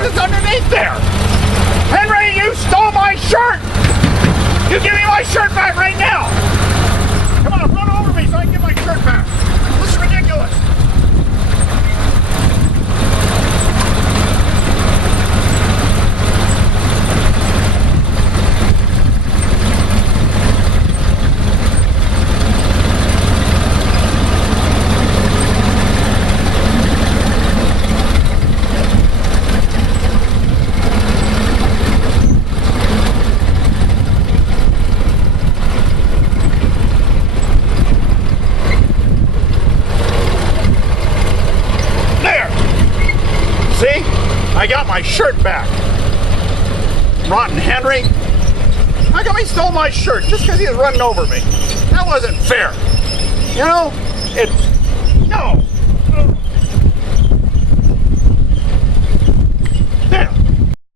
because it's underneath there. Henry, you stole my shirt. You give me my shirt back right now. Come on, run over me so I can get my shirt back. This is ridiculous. I got my shirt back. Rotten Henry. How come he stole my shirt just because he was running over me? That wasn't fair. You know, it